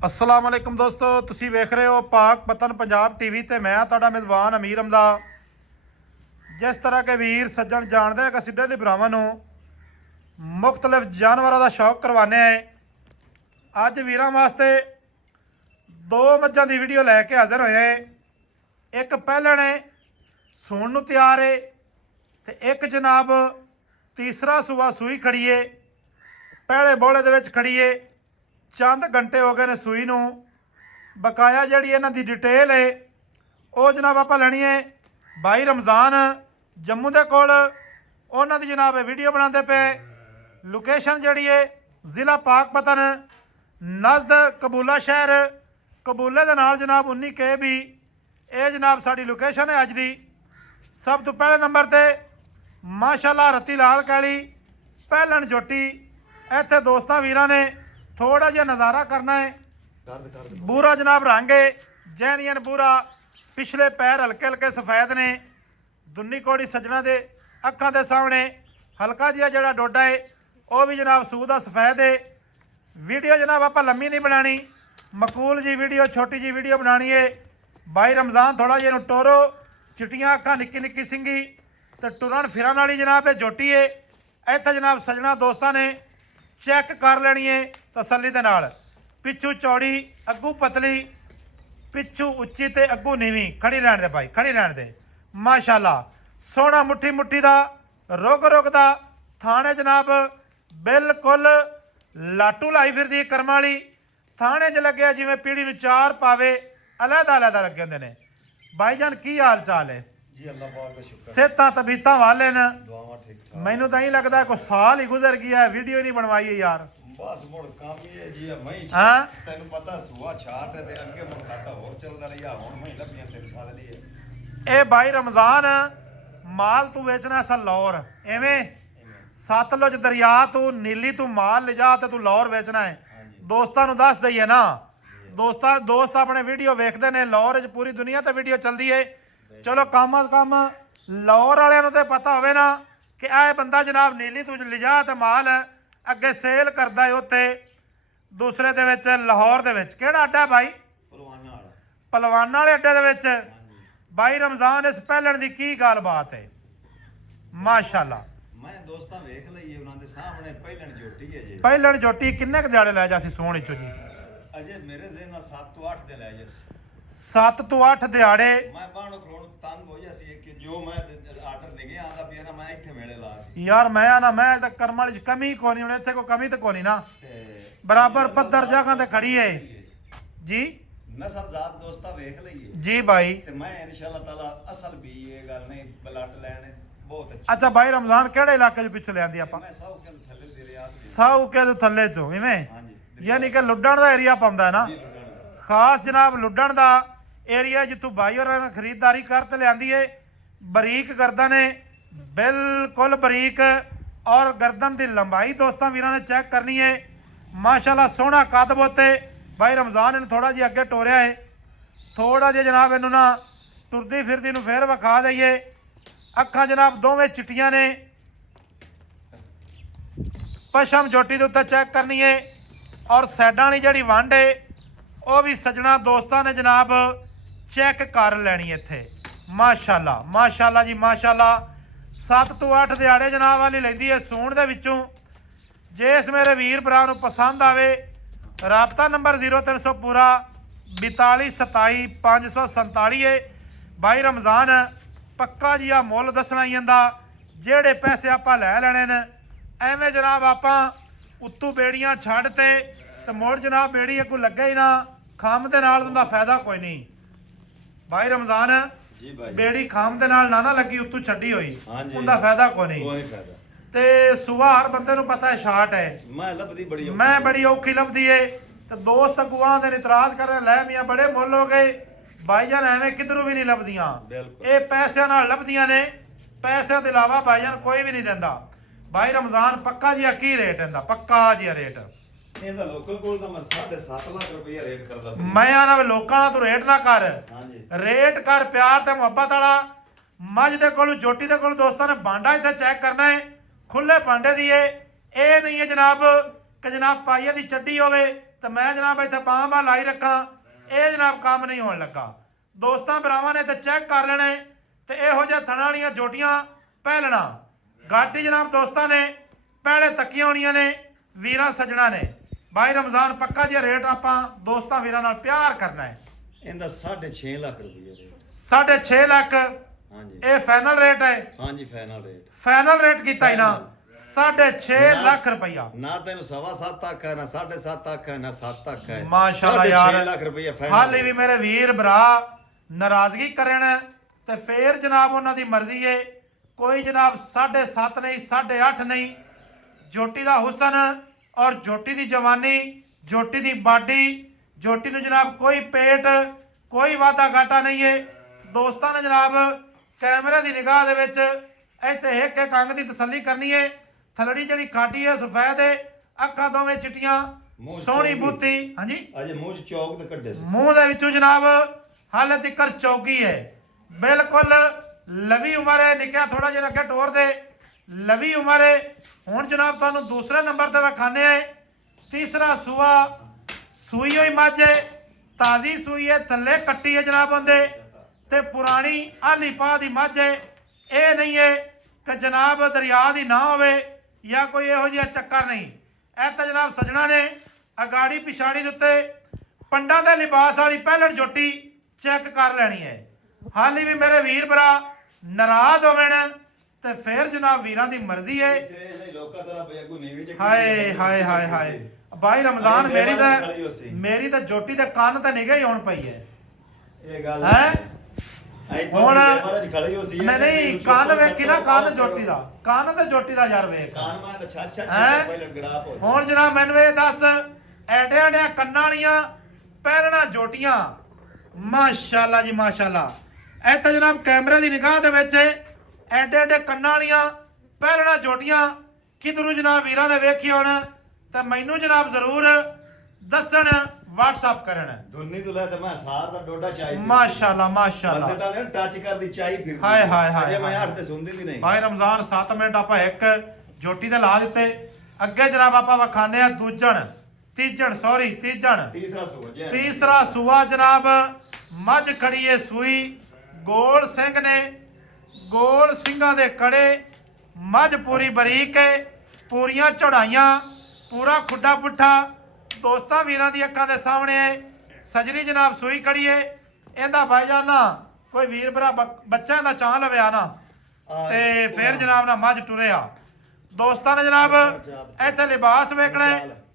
अस्सलाम वालेकुम दोस्तों, तुसी वेख रहे हो पाक पतन पंजाब टीवी ते मैं तुहाडा मेज़बान अमीर अमदा। जिस तरह के वीर सज्जन जानते हैं कि सिद्धे दे भरावां नूं मुख्तलिफ जानवरों का शौक करवाने हैं। अज वीरां वास्ते दो मज्जां की वीडियो लैके हाजिर होए हैं। एक पहलण है सूण नूं तैयार है ते एक जनाब तीसरा सूआ सूई खड़ी है। पहले बोले दे विच खड़ी है, चंद घंटे हो गए ने सूई नूं। बकाया जिहड़ी इन्हां दी डिटेल है वो जनाब आपां लैनी है भाई रमज़ान जम्मू दे कोल। उन्हां दी जनाब वीडियो बनाते पे। लोकेशन जिहड़ी है ज़िला पाकपतन नज़द कबूला शहर, कबूले दे नाल जनाब 19 के भी ये जनाब साडी लोकेशन है अज दी। सब तो पहले नंबर ते माशाअल्लाह रत्ती लाल कैली पहलन जोटी। इत्थे दोस्तां वीरां ने थोड़ा जिहा नज़ारा करना है। बूरा जनाब रंग है जैनियन बूरा, पिछले पैर हल्के हल्के सफेद ने। दुन्नी कोड़ी सज्जना दे अखां दे सामने हल्का जिहा जिहड़ा डोडा है वह भी जनाब सूह दा सफेद है। वीडियो जनाब आपां लम्मी नहीं बनानी, मकूल जी वीडियो छोटी जी वीडियो बनानी है। भाई रमज़ान थोड़ा जिहा नूं टोरो, चिट्टियां अखां निक्की निक्की सिंगी ते टुरन फिरन वाली जनाब ये जोटी है। इत्थे जनाब सज्जना दोस्तां ने चैक कर लेनी है तसल्ली दे नाल। पिछू चौड़ी अग्गू पतली, पिछू उच्ची ते अग्गू नीवी। खड़ी रहने दे भाई, खड़ी रहने दे। माशाअल्लाह सोहना मुट्ठी मुट्ठी दा रुग रुग दा थाने जनाब बिल्कुल लाटू लाई फिरदी करम वाली। थाने च लग्या जिवें पीढ़ी नूं चार पावे अलहदा अलहदा लगे होंदे ने। भाईजान की हाल चाल है जी? अल्लाह पाक का शुक्र। सेहतां तबीयतां वाले न? दुआवां ठीक ठाक। मैनू तो यही लगता है कोई साल ही गुजर गया है, वीडियो नहीं बनवाई है यार। बस मुड़ काम ही है जी। मैं हाँ तेन पता सुआ छाट है ते अगे मुड़ खाता होर चलदा रहा। हुण मैं लभियां तेरे साथ ली है। ए भाई रमज़ान माल तू बेचना सा लाहौर एवें सतलुज दरिया तू नीली तू माल ले जा ते तू लाहौर बेचना है। दोस्तां नूं दस दईए ना, दोस्त अपने वीडियो वेखते ने लाहौर च पूरी दुनिया ते वीडियो चलती है। चलो कम अज कम लाहौर वालियां नूं ते पता होवे ना कि यह बंदा जनाब नीली तू लिजा ते माल अगे सेल करदा है उत्थे दूसरे दे विच लाहौर दे विच। किहड़ा अड्डा भाई? पलवाना वाला। पलवाना वाले अड्डे दे विच। भाई रमज़ान इस पहलण दी की गल बात है? माशाअल्लाह मैं दोस्तां वेख लईए उन्हां दे सामने पहलन जोटी है जी। पहलण जोटी किन्ने क दिहाड़े लै जासी सोहण चो जी? अजे मेरे ज़हन में 7 तो 8 दे लै जस। 7 तो 8 दिहाड़े। मैं बाणो खलोण तंग हो जासी कि जो मैं आर्डर निगे आंदा पिया ना मैं इत्थे मेले ला सी यार मैं ना मैं तो कर्म वाली च कमी कोनी, हुण इत्थे कोई कमी तो कोनी ना, ते बराबर पत्थर जगह ते खड़ी है जी। नस्ल जात दोस्ता वेख लईए जी भाई। ते मैं इंशाअल्लाह ताला असल भी ये गल नहीं ब्लड लैने बहुत अच्छी। अच्छा भाई रमज़ान केड़े इलाके च पिछले आंदी आपां? मैं सौ के थल्ले दे रियाज में। साऊ के तो थल्ले चो इवें, हाँ जी। यानी कि लुड्डण दा एरिया पाउंदा है ना। जी लुधियाना। खास जनाब लुड्डण दा एरिया जितों भाई और खरीददारी कर ते लियांदी है। बरीक गर्दन है, बिल्कुल बरीक, और गर्दन की लंबाई दोस्तों वीरां ने चेक करनी है। माशाअल्लाह सोहना कद बोते। भाई रमज़ान इन्हूं थोड़ा जिहा अगे टोरिया है, थोड़ा जिहा जनाब इन्हूं ना टुरदी फिरदी नूं फिर विखा दईए। अखां जनाब दोवें चिट्टियां ने। पशम जोटी के उत्ते चेक करनी है, और सैडां वाली जिहड़ी वंड है वह भी सज्जना दोस्तां ने जनाब चेक कर लैनी इत्थे। माशाअल्लाह माशाअल्लाह जी माशाअल्लाह। 7 तो 8 दिहाड़े जनाब वाली लैंदी है सूण दे विचों। जे इस मेरे वीर भरा नूं पसंद आवे राबता नंबर 0300 पूरा 42 27 547 है। भाई रमज़ान पक्का जिहा मुੱਲ दसना ही आंदा, जेड़े पैसे आपां लै लैणे ने एवें जनाब आपां उत्तों बेड़ियां छड्ड ते मुड़ जनाब बेड़ी अगों लगे ही ना खंभ दे नाल उंदा फायदा कोई नहीं। भाई रमज़ान जी भाई। बेड़ी खंभ दे नाल ना लगी उत्तों छड्डी होई हाँ जी। उंदा फायदा कोई नहीं। कोई फायदा। ते सुबह हर बंदे नूं पता है शार्ट है, मैं लभदी बड़ी औखी। मैं बड़ी औखी लभदी है। तो दोस्त अगुआं दे इतराज कर लै मियाँ बड़े मुੱਲ हो गए। भाईजान एवें किधरों भी नहीं लभदियां, बिल्कुल। ये पैसों नाल लभदियां ने, पैसों के अलावा भाईजान कोई भी नहीं दिंदा। भाई रमज़ान पक्का जिहा की रेट इहदा? पक्का जिहा रेट ਇਹਦਾ ਲੋਕਲ ਕੋਲ ਤਾਂ ਮੈਂ 7.5 ਲੱਖ ਰੁਪਏ ਰੇਟ ਕਰਦਾ ਪਿਆ। मैं आना भी लोकां नाल तू रेट ना कर, हाँ जी। रेट कर प्यार ते मुहब्बत वाला। मझ दे कोल जोटी दे कोल दोस्तां ने बांडा इत्थे चेक करना है, खुले भांडे दी है। ये नहीं है जनाब कि जनाब पाइए की चड्डी होवे ਤੇ ਮੈਂ ਜਨਾਬ ਇੱਥੇ ਬਾਂਹ ਲਾਈ ਰੱਖਾਂ, ਇਹ ਜਨਾਬ ਕੰਮ ਨਹੀਂ ਹੋਣ ਲੱਗਾ। ਦੋਸਤਾਂ ਭਰਾਵਾਂ ਨੇ ਤੇ ਚੈੱਕ ਕਰ ਲੈਣੇ ਤੇ ਇਹੋ ਜਿਹੇ ਥਣਾਂ ਵਾਲੀਆਂ ਜੋਟੀਆਂ ਪਹਿਲਣਾ ਗਾਡੀ ਜਨਾਬ ਦੋਸਤਾਂ ਨੇ ਪਹਿਲੇ ਤੱਕੀਆਂ ਹੋਣੀਆਂ ਨੇ ਵੀਰਾਂ ਸੱਜਣਾ ਨੇ। ਬਾਈ ਰਮਜ਼ਾਨ ਪੱਕਾ ਜਿਹਾ ਰੇਟ ਆਪਾਂ ਦੋਸਤਾਂ ਵੀਰਾਂ ਨਾਲ ਪਿਆਰ ਕਰਨਾ ਹੈ। ਇਹਦਾ 6.5 ਲੱਖ ਰੁਪਏ ਰੇਟ। 6.5 ਲੱਖ ਹਾਂਜੀ ਇਹ ਫਾਈਨਲ ਰੇਟ ਹੈ। ਹਾਂਜੀ ਫਾਈਨਲ ਰੇਟ। ਫਾਈਨਲ ਰੇਟ ਕੀਤਾ ਹੀ ਨਾ 6.5 ਲੱਖ ਰੁਪਈਆ। ਨਾ ਤੈਨੂੰ 7.25 ਆਖਿਆ ਨਾ 7.5 ਆਖਿਆ ਨਾ 7 ਆਖਿਆ। ਮਾਸ਼ਾਅੱਲਾ ਯਾਰ 6 ਲੱਖ ਰੁਪਏ ਫਾਈਨਲ। ਹਾਲੇ ਵੀ ਮੇਰੇ ਵੀਰ ਭਰਾ ਨਾਰਾਜ਼ਗੀ ਕਰਨ ਤੇ ਫੇਰ ਜਨਾਬ ਉਹਨਾਂ ਦੀ ਮਰਜ਼ੀ ਏ। ਕੋਈ ਜਨਾਬ 7.5 ਨਹੀਂ 8.5 ਨਹੀਂ। ਜੋਟੀ ਦਾ ਹੁਸਨ ਔਰ ਜੋਟੀ ਦੀ ਜਵਾਨੀ, ਜੋਟੀ ਦੀ ਬਾਡੀ, ਜੋਟੀ ਨੂੰ ਜਨਾਬ ਕੋਈ ਪੇਟ ਕੋਈ ਵਾਧਾ ਘਾਟਾ ਨਹੀਂ ਏ। ਦੋਸਤਾਂ ਨੇ ਜਨਾਬ ਕੈਮਰੇ ਦੀ ਨਿਗਾਹ ਦੇ ਵਿੱਚ ਇੱਥੇ ਇੱਕ ਇੱਕ ਅੰਗ ਦੀ ਤਸੱਲੀ ਕਰਨੀ ਏ। ਥਲੜੀ ਜਿਹੜੀ ਖਾਟੀ ਹੈ ਸਫੈਦ ਏ, ਅੱਖਾਂ ਦੋਵੇਂ ਚਿੱਟੀਆਂ, ਸੋਹਣੀ ਬੂਤੀ। ਹਾਂਜੀ ਅਜੇ ਮੂੰਹ ਚ ਚੌਕ ਤੇ ਕੱਢੇ ਸੀ। ਮੂੰਹ ਦੇ ਵਿੱਚੋਂ ਜਨਾਬ ਹਾਲੇ ਤੱਕ ਚੌਕੀ ਹੈ। ਬਿਲਕੁਲ ਲਵੀ ਉਮਰ ਹੈ, ਨਿੱਕਿਆ ਥੋੜਾ ਜਿਹਾ ਅੱਗੇ ਟੋਰ ਦੇ ਲਵੀ ਉਮਰ ਹੈ। ਹੁਣ ਜਨਾਬ ਤੁਹਾਨੂੰ ਦੂਸਰੇ ਨੰਬਰ ਤੇ ਵਿਖਾਣੇ ਆ ਤੀਸਰਾ ਸੂਆ ਸੂਈ ਹੋਈ ਮੱਝ ਹੈ, ਤਾਜ਼ੀ ਸੂਈ ਹੈ, ਥੱਲੇ ਕੱਟੀ ਹੈ ਜਨਾਬ ਉਹਦੇ ਤੇ ਪੁਰਾਣੀ ਆਲੀ ਪਾ ਦੀ ਮੱਝ ਹੈ। ਇਹ ਨਹੀਂ ਹੈ ਕਿ ਜਨਾਬ ਦਰਿਆ ਦੀ ਨਾ ਹੋਵੇ ਜਾਂ ਕੋਈ ਇਹੋ ਜਿਹਾ ਚੱਕਰ ਨਹੀਂ। ਇਹ ਤਾਂ ਜਨਾਬ ਸੱਜਣਾ ਨੇ ਅਗਾੜੀ ਪਿਛਾੜੀ ਦੇ ਉੱਤੇ ਪੰਡਾਂ ਦੇ ਲਿਬਾਸ ਵਾਲੀ ਪਹਿਲਣ ਜੋਟੀ ਚੈੱਕ ਕਰ ਲੈਣੀ ਹੈ। ਹਾਲੀ ਵੀ ਮੇਰੇ ਵੀਰ ਭਰਾ ਨਾਰਾਜ਼ ਹੋਵਣ ਤੇ ਫਿਰ ਜਨਾਬ ਵੀਰਾਂ ਦੀ ਮਰਜ਼ੀ ਹੈ। ਹਾਏ ਹਾਏ ਹਾਏ ਹਾਏ ਬਾਈ ਰਮਜ਼ਾਨ ਮੇਰੀ ਤਾਂ ਜੋਟੀ ਦੇ ਕੰਨ ਤੇ ਨਿਗਾਹ ਹੀ ਹੋਣ ਪਈ ਹੈ। ਇਹ ਗੱਲ ਹੈ ਹੁਣ ਨਹੀਂ ਨਹੀਂ ਕੰਨ ਵੇਖੀ ਨਾ, ਕੰਨ ਜੋਟੀ ਦਾ, ਕੰਨ ਤੇ ਜੋਟੀ ਦਾ ਯਾਰ ਵੇਖ। ਹੁਣ ਜਨਾਬ ਮੈਨੂੰ ਇਹ ਦੱਸ ਐਡੇ ਐਡੇ ਕੰਨਾਂ ਵਾਲੀਆਂ ਪਹਿਲਣਾ ਜੋਟੀਆਂ ਮਾਸ਼ਾਅੱਲਾ ਜੀ ਮਾਸ਼ਾਅੱਲਾ। ਇਹ ਤਾਂ ਜਨਾਬ ਕੈਮਰੇ ਦੀ ਨਿਗਾਹ ਦੇ ਵਿੱਚ ਐਡੇ ਐਡੇ ਕੰਨਾਂ ਵਾਲੀਆਂ ਪਹਿਲਣਾ ਜੋਟੀਆਂ ਕਿਧਰੋਂ ਜਨਾਬ ਵੀਰਾਂ ਨੇ ਵੇਖੀ ਹੋਣ ਤਾਂ ਮੈਨੂੰ ਜਨਾਬ ਜ਼ਰੂਰ ਦੱਸਣ, WhatsApp ਕਰਨ। ਦੁੰਨੀ ਤੋਂ ਲੈ ਤੇ ਮੈਂ ਸਾਰ ਦਾ ਡੋਡਾ ਚਾਹੀ ਮਾਸ਼ਾਅੱਲਾ ਮਾਸ਼ਾਅੱਲਾ। ਬੰਦੇ ਤਾਂ ਟੱਚ ਕਰਦੀ ਚਾਹੀ ਫਿਰਦੀ। ਹਾਏ ਹਾਏ ਹਾਏ ਅਜੇ ਮੈਂ ਹੱਥ ਤੇ ਸੁਣਦੀ ਵੀ ਨਹੀਂ। ਭਾਈ ਰਮਜ਼ਾਨ 7 ਮਿੰਟ ਆਪਾਂ ਇੱਕ ਜੋਟੀ ਤੇ ਲਾ ਦਿੱਤੇ। ਅੱਗੇ ਜਨਾਬ ਆਪਾਂ ਵਿਖਾਣੇ ਆ ਤੀਜਣ ਤੀਸਰਾ ਸੂਆ ਜਨਾਬ ਮੱਝ ਖੜੀ ਏ ਸੂਈ, ਗੋਲ ਸਿੰਘ ਨੇ, ਗੋਲ ਸਿੰਘਾਂ ਦੇ ਕੜੇ, ਮੱਝ ਪੂਰੀ ਬਰੀਕ ਏ, ਪੂਰੀਆਂ ਚੜਾਈਆਂ, ਪੂਰਾ ਖੁੱਡਾ ਪੁੱਠਾ ਦੋਸਤਾਂ ਵੀਰਾਂ ਦੀ ਅੱਖਾਂ ਦੇ ਸਾਹਮਣੇ ਸਜਰੀ ਜਨਾਬ ਸੂਈ ਖੜੀ ਏ। ਇਹਦਾ ਭਾਈਜਾਨ ਨਾ ਕੋਈ ਵੀਰ ਭਰਾ ਬੱਚਿਆਂ ਦਾ ਚਾਹ ਲਵਿਆ ਨਾ ਤੇ ਫਿਰ ਜਨਾਬ ਨਾ ਮੱਝ ਟੁਰਿਆ। ਦੋਸਤਾਂ ਨੇ ਜਨਾਬ ਇੱਥੇ ਲਿਬਾਸ ਵੇਖਣਾ,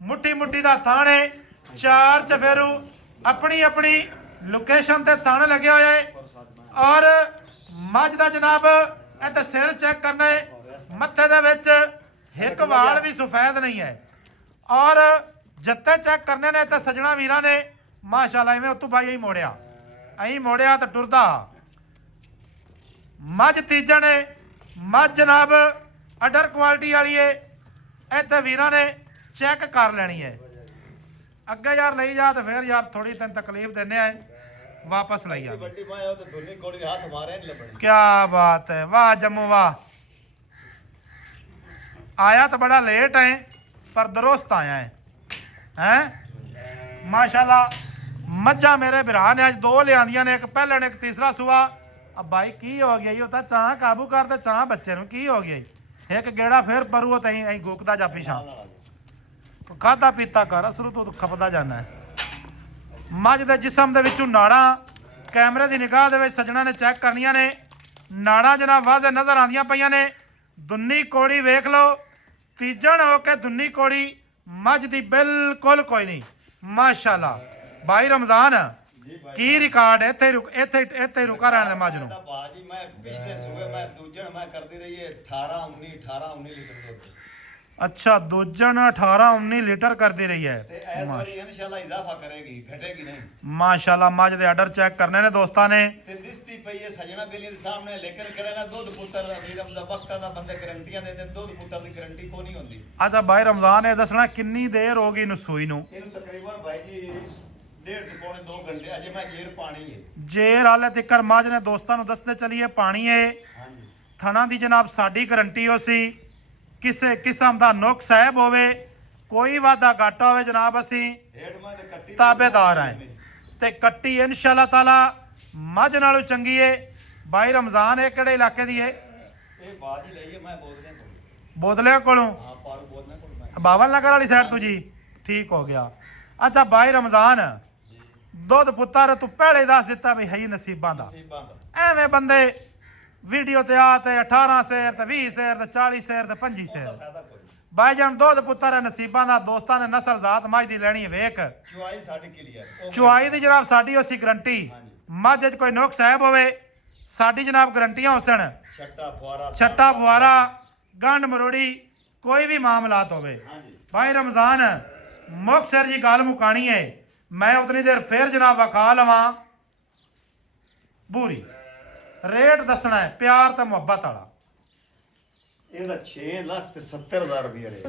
ਮੁੱਠੀ ਮੁੱਠੀ ਦਾ ਥਾਣੇ, 4 ਚਫੇਰੂ ਆਪਣੀ ਆਪਣੀ ਲੋਕੇਸ਼ਨ ਤੇ ਥਾਣੇ ਲੱਗੇ ਹੋਏ ਔਰ ਮੱਝ ਦਾ ਜਨਾਬ ਇੱਥੇ ਸਿਰ ਚੈੱਕ ਕਰਨਾ ਹੈ। ਮੱਥੇ ਦੇ ਵਿੱਚ ਇੱਕ ਵਾਲ ਵੀ ਸਫੈਦ ਨਹੀਂ ਹੈ ਔਰ ਜੱਤੇ ਚੈੱਕ ਕਰਨੇ ਨੇ ਤੇ ਸਜਣਾ ਵੀਰਾਂ ਨੇ ਮਾਸ਼ਾਅੱਲਾ ਇਵੇਂ ਉਤੋਂ ਭਾਈ ਐਂ ਮੋੜਿਆ ਤਾਂ ਟੁਰਦਾ। ਮੱਝ ਤੀਜਣ ਹੈ, ਮੱਝ ਜਨਾਬ ਅਡਰ ਕੁਆਲਿਟੀ ਵਾਲੀ ਹੈ। ਇੱਥੇ ਵੀਰਾਂ ਨੇ ਚੈੱਕ ਕਰ ਲੈਣੀ ਹੈ। ਅੱਗੇ ਯਾਰ ਲਈ ਜਾ ਤੇ ਫਿਰ ਯਾਰ ਥੋੜੀ ਤੈਨੂੰ ਤਕਲੀਫ ਦਿੰਨੇ ਆ, ਵਾਪਸ ਲਈ ਆ। ਕਿਆ ਬਾਤ ਹੈ, ਵਾਹ ਜੰਮੂ ਵਾਹ। ਆਇਆ ਤਾਂ ਬੜਾ ਲੇਟ ਹੈ ਪਰ ਦਰੁਸਤ ਆਇਆ ਹੈ ਮਾਸ਼ਾਅੱਲਾ। ਮੱਝਾਂ ਮੇਰੇ ਭਰਾ ਨੇ ਅੱਜ 2 ਲਿਆਂਦੀਆਂ ਨੇ, ਇੱਕ ਪਹਿਲਣ ਇੱਕ ਤੀਸਰਾ ਸੂਆ। अब भाई की हो गया ਉਹ ਤਾਂ ਚਾਹ ਕਾਬੂ ਕਰਦੇ ਚਾਹ ਬੱਚੇ ਨੂੰ ਕੀ ਹੋ ਗਿਆ ਇੱਕ ਗੇੜਾ ਫੇਰ ਪਰੂ ਤੈਂ ਐਂ ਗੁਕਦਾ ਜਾ ਪਿਛਾਂ ਖਾਦਾ ਪੀਤਾ ਕਰ ਅਸਰੂ ਤੂੰ ਖਪਦਾ ਜਾਣਾ ਮੱਝ ਦੇ ਜਿਸਮ ਦੇ ਵਿੱਚੋਂ ਨਾੜਾਂ ਕੈਮਰੇ ਦੀ ਨਿਗਾਹ ਦੇ ਵਿੱਚ ਸੱਜਣਾ ਨੇ ਚੈੱਕ ਕਰਨੀਆਂ ਨੇ। ਨਾੜਾਂ ਜਨਾਬ ਵਾਜ਼ੇ ਨਜ਼ਰ ਆਉਂਦੀਆਂ ਪਈਆਂ ਨੇ। ਦੁੰਨੀ ਕੋੜੀ ਵੇਖ ਲਓ, ਤੀਜਣ ਹੋ ਕੇ ਦੁੰਨੀ ਕੋੜੀ ਮੱਝ ਦੀ ਬਿਲਕੁਲ ਕੋਈ ਨਹੀਂ ਮਾਸ਼ਾਅੱਲਾ। ਭਾਈ ਰਮਜ਼ਾਨ ਕੀ ਰਿਕਾਰਡ ਹੈ ਇੱਥੇ ਰੁਕਾ ਰਹਿਣ ਦੇ ਮੱਝ ਨੂੰ। ਬਾਜੀ ਮੈਂ ਪਿਛਲੇ ਸੂਏ ਮੈਂ ਦੂਜਣ ਮੈਂ ਕਰਦੀ ਰਹੀ ਹੈ 18 19 ਲੀਟਰ ਦੁੱਧ। ਅੱਛਾ ਦੂਜਣ 18 19 ਲੀਟਰ ਕਰਦੀ ਰਹੀ ਹੈ ਤੇ ਇਸ ਵਾਰੀ ਇਨਸ਼ਾਅੱਲਾ ਇਜ਼ਾਫਾ ਕਰੇਗੀ, ਘਟੇਗੀ ਨਹੀਂ ਮਾਸ਼ਾਅੱਲਾ। ਮੱਝ ਦੇ ਆਰਡਰ ਚੈੱਕ ਕਰਨੇ ਨੇ ਦੋਸਤਾਂ ਨੇ ਤੇ ਦਿਸਤੀ ਪਈ ਹੈ ਸਜਣਾ ਬੇਲੀ ਦੇ ਸਾਹਮਣੇ, ਲੇਕਿਨ ਕਿਹੜਾ ਨਾ ਦੁੱਧ ਪੁੱਤਰ ਵੀਰਮ ਦਾ ਵਕਤਾਂ ਦਾ ਬੰਦੇ ਗਰੰਟੀਆਂ ਦਿੰਦੇ, ਦੁੱਧ ਪੁੱਤਰ ਦੀ ਗਰੰਟੀ ਕੋਈ ਨਹੀਂ ਹੁੰਦੀ। ਅੱਛਾ ਭਾਈ ਰਮਜ਼ਾਨ ਇਹ ਦੱਸਣਾ ਕਿੰਨੀ ਦੇਰ ਹੋ ਗਈ ਇਹਨੂੰ ਸੂਈ ਨੂੰ? ਇਹਨੂੰ ਤਕਰੀਬਨ ਭਾਈ ਜੀ 1.5 ਤੋਂ ਪੌਣੇ 2 ਘੰਟੇ। ਅਜੇ ਮੈਂ ਜੇਰ ਪਾਣੀ ਹੈ ਜੇਰ ਵਾਲੇ ਤਿੱਕਰ ਮੱਝ ਨੇ ਦੋਸਤਾਂ ਨੂੰ ਦੱਸਦੇ ਚਲੀਏ ਪਾਣੀ ਹੈ। ਹਾਂਜੀ ਥਣਾ ਦੀ ਜਨਾਬ ਸਾਡੀ ਗਰੰਟੀ ਹੋ ਸੀ, ਕਿਸੇ ਕਿਸਮ ਦਾ ਨੁਕਸ ਸਾਹਿਬ ਹੋਵੇ ਕੋਈ ਵਾਧਾ ਘਾਟਾ ਹੋਵੇ ਜਨਾਬ ਅਸੀਂ ਹੇਠ ਮੈਂ ਤੇ ਕੱਟੀ ਤਾਬੇਦਾਰ ਹੈ ਤੇ ਕੱਟੀ ਇਨਸ਼ਾਅੱਲਾ ਤਾਲਾ ਮੱਝ ਨਾਲੋਂ ਚੰਗੀ ਏ। ਬਾਈ ਰਮਜ਼ਾਨ ਇਹ ਕਿਹੜੇ ਇਲਾਕੇ ਦੀ ਏ? ਇਹ ਬਾਜ ਹੀ ਲਈਏ ਮੈਂ ਬੋਲਦੇ ਕੋਲ ਬੋਦਲਿਆਂ ਕੋਲੋਂ ਹਾਂ ਪਾਰੂ ਬੋਲਦੇ ਕੋਲ ਮੈਂ ਬਾਵਲ ਨਗਰ ਵਾਲੀ ਸਾਈਡ ਤੋਂ ਜੀ। ਠੀਕ ਹੋ ਗਿਆ। ਅੱਛਾ ਬਾਈ ਰਮਜ਼ਾਨ ਦੁੱਧ ਪੁੱਤਰ ਤੂੰ ਪਹਿਲੇ ਦੱਸ ਦਿੱਤਾ ਵੀ ਹੈ ਹੀ ਨਸੀਬਾਂ ਦਾ। ਨਸੀਬਾਂ ਦਾ ਐਵੇਂ ਬੰਦੇ ਵੀਡੀਓ ਤੇ ਆ ਤੇ 18 ਸ਼ੇਰ ਤੇ 20 ਸ਼ੇਰ ਤੇ 40 ਸ਼ੇਰ ਤੇ 25 ਸ਼ੇਰ। ਫਾਇਦਾ ਕੋਈ ਬਾਈ ਜਾਨ ਦੁੱਧ ਪੁੱਤਰ ਹੈ ਨਸੀਬਾਂ ਦਾ। ਦੋਸਤਾਂ ਨੇ ਨਸਲ ਜ਼ਾਤ ਮੱਝ ਦੀ ਲੈਣੀ ਹੈ ਵੇਖ ਚੁਆਈ ਸਾਡੀ ਕਲੀਅਰ ਚੁਆਈ ਦੀ ਜਨਾਬ ਸਾਡੀ ਉਸੀ ਗਰੰਟੀ। ਮੱਝ 'ਚ ਕੋਈ ਨੁਕਸ ਐਬ ਹੋਵੇ ਸਾਡੀ ਜਨਾਬ ਗਰੰਟੀਆਂ ਹੋਸਣ। ਛੱਟਾ ਫੁਆਰਾ ਗੰਢ ਮਰੋੜੀ ਕੋਈ ਵੀ ਮਾਮਲਾਤ ਹੋਵੇ। ਭਾਈ ਰਮਜ਼ਾਨ ਮੁਕਤਸਰ ਜੀ ਗੱਲ ਮੁਕਾਣੀ ਹੈ। ਮੈਂ ਉਤਨੀ ਦੇਰ ਫੇਰ ਜਨਾਬ ਵਖਾ ਲਵਾਂ ਬੂਰੀ ਰੇਟ ਦੱਸਣਾ ਹੈ ਪਿਆਰ ਤੇ ਮੁਹੱਬਤ ਵਾਲਾ। ਇਹਦਾ 6,70,000 ਰੁਪਏ ਰੇਟ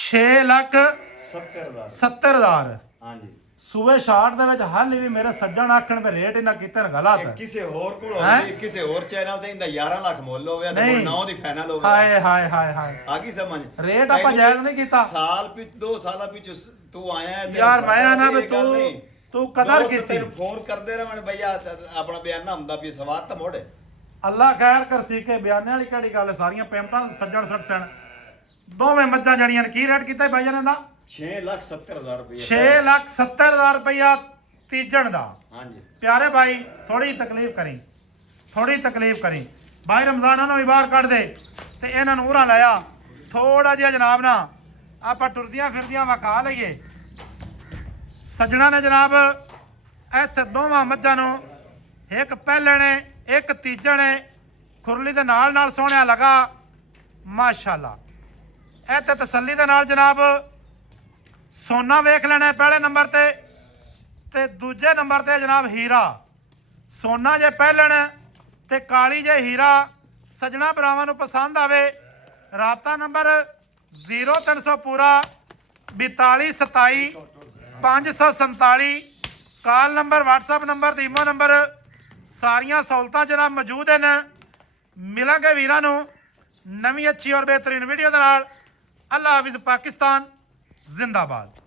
6,70,000 ਹਾਂਜੀ। ਸੂਏ ਸ਼ਾਰਟ ਦੇ ਵਿੱਚ ਹਾਲੇ ਵੀ ਮੇਰੇ ਸੱਜਣ ਆਖਣ ਤੇ ਰੇਟ ਇਹਨਾਂ ਕੀਤੇ ਨੇ ਗਲਤ। ਕਿਸੇ ਹੋਰ ਕੋਲ ਹੋਵੇ ਕਿਸੇ ਹੋਰ ਚੈਨਲ ਤੇ ਇਹਦਾ 11 ਲੱਖ ਮੁੱਲ ਹੋਵੇ ਤੇ 9 ਦੀ ਫਾਈਨਲ ਹੋਵੇ। ਹਾਏ ਹਾਏ ਹਾਏ ਹਾਏ ਆ ਗਈ ਸਮਝ। ਰੇਟ ਆਪਾਂ ਜਾਇਜ਼ ਨਹੀਂ ਕੀਤਾ। ਸਾਲ ਪਿੱਛ 2 ਸਾਲਾਂ ਪਿੱਛ ਤੂੰ ਆਇਆ ਤੇ ਯਾਰ ਮੈਂ ਆਣਾ ਵੀ ਤੂੰ ਕਦਰ ਕੀਤੀ। ਤੈਨੂੰ ਫੋਨ ਕਰਦੇ ਰਹਿਣ ਭਈਆ ਆਪਣਾ ਬਿਆਨਾ ਹੁੰਦਾ ਵੀ ਸਵਾਦ ਤਾਂ ਮੋੜੇ ਅੱਲਾ ਖੈਰ ਕਰ ਸੀ ਕਿ ਬਿਆਨੇ ਵਾਲੀ ਕਿਹੜੀ ਗੱਲ। ਸਾਰੀਆਂ ਪੇਮੈਂਟਾਂ ਸੱਜਣ ਸੱਟ ਸਣ ਦੋਵੇਂ ਮੱਝਾਂ ਜਣੀਆਂ ਨੇ ਕੀ ਰੇਟ ਕੀਤਾ ਭਾਈ ਜਨਾਂ ਦਾ? 6,70,000 ਰੁਪਏ 6,70,000 ਰੁਪਇਆ ਤੀਜਣ ਦਾ। ਹਾਂਜੀ ਪਿਆਰੇ ਭਾਈ ਥੋੜੀ ਤਕਲੀਫ ਕਰੀ ਭਾਈ ਰਮਜ਼ਾਨਾਂ ਨੂੰ ਵੀ ਬਾਹਰ ਕੱਢ ਦੇ ਤੇ ਇਹਨਾਂ ਨੂੰ ਉਰਾਂ ਲਾਇਆ ਥੋੜਾ ਜਿਹਾ ਜਨਾਬ ਨਾ ਆਪਾਂ ਟੁਰਦੀਆਂ ਫਿਰਦੀਆਂ ਵਖਾ ਲਈਏ। ਸੱਜਣਾ ਨੇ ਜਨਾਬ ਇੱਥੇ ਦੋਵਾਂ ਮੱਝਾਂ ਨੂੰ ਇੱਕ ਪਹਿਲੇ ਨੇ ਇੱਕ ਤੀਜੇ ਨੇ ਖੁਰਲੀ ਦੇ ਨਾਲ ਸੋਹਣਿਆ ਲਗਾ ਮਾਸ਼ਾਅੱਲਾ। ਇੱਥੇ ਤਸੱਲੀ ਦੇ ਨਾਲ ਜਨਾਬ ਸੋਨਾ ਵੇਖ ਲੈਣਾ ਪਹਿਲੇ ਨੰਬਰ ਤੇ ਦੂਜੇ ਨੰਬਰ ਤੇ ਜਨਾਬ ਹੀਰਾ। ਸੋਨਾ ਜੇ ਪਹਿਲਣ ਤੇ ਕਾਲੀ ਜੇ ਹੀਰਾ। ਸਜਣਾ ਭਰਾਵਾਂ ਨੂੰ ਪਸੰਦ ਆਵੇ ਰਾਬਤਾ ਨੰਬਰ 0300 ਪੂਰਾ 4227 547 ਕਾਲ ਨੰਬਰ WhatsApp ਨੰਬਰ ਤੇ ਈਮੋ ਨੰਬਰ ਸਾਰੀਆਂ ਸਹੂਲਤਾਂ ਜਨਾਬ ਮੌਜੂਦ ਹਨ। ਮਿਲਾਂਗੇ ਵੀਰਾਂ ਨੂੰ ਨਵੀਂ ਅੱਛੀ ਔਰ ਬਿਹਤਰੀਨ ਵੀਡੀਓ ਦੇ ਨਾਲ। ਅੱਲਾ ਹਾਫਿਜ਼ ਪਾਕਿਸਤਾਨ ਜ਼ਿੰਦਾਬਾਦ।